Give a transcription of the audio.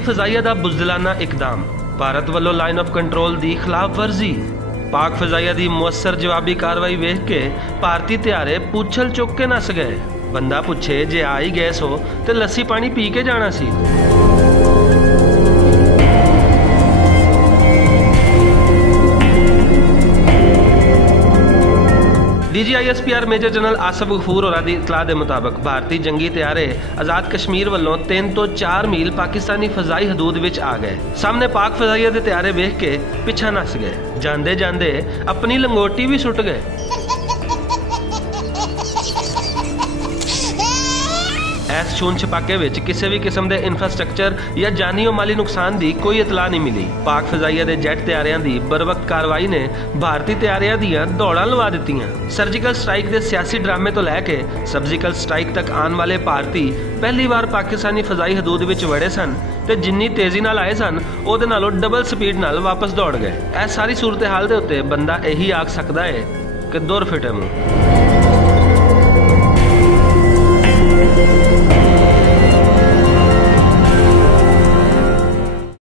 भारतीय फजाइया दा बुज़दिलाना इकदाम, भारत वालों लाइन ऑफ कंट्रोल दी खिलाफ वर्जी। पाक फजाइया दी मुअस्सर जवाबी कार्रवाई वेख के भारतीय त्यारे पूछल चुक के नस गए। बंदा पुछे जे आ ही गए सो ते लस्सी पानी पी के जाना सी। DGISPR major general Asif Ghafoor होरां दी इतला के मुताबिक भारतीय जंगी त्यारे आज़ाद कश्मीर वालों 3 तो 4 मील पाकिस्तानी फजाई हदूद विच आ गए। सामने पाक फजाइया के त्यारे वेख के पिछा नस गए। जांदे जांदे अपनी लंगोटी भी सुट गए। इस छून छपाके विच किसी भी किस्म के इंफ्रास्ट्रक्चर या जानी और माली नुकसान की कोई इतला नहीं मिली। पाक फजाइया के जेट त्यारियां की बरवक्त कार्रवाई ने भारतीय त्यारियां दियां दौड़ां लवा दित्तियां। सर्जिकल स्ट्राइक के सियासी ड्रामे तो लैके सर्जिकल स्ट्राइक तक आने वाले भारतीय पहली बार पाकिस्तानी फजाई हदूद विच वड़े सन ते जिन्नी तेजी नाल आए सन उहदे नालों डबल स्पीड नाल वापस दौड़ गए। इस सारी सूरत हाल दे उत्ते बंदा यही आख सकदा है कि दुर फिटे मुंह।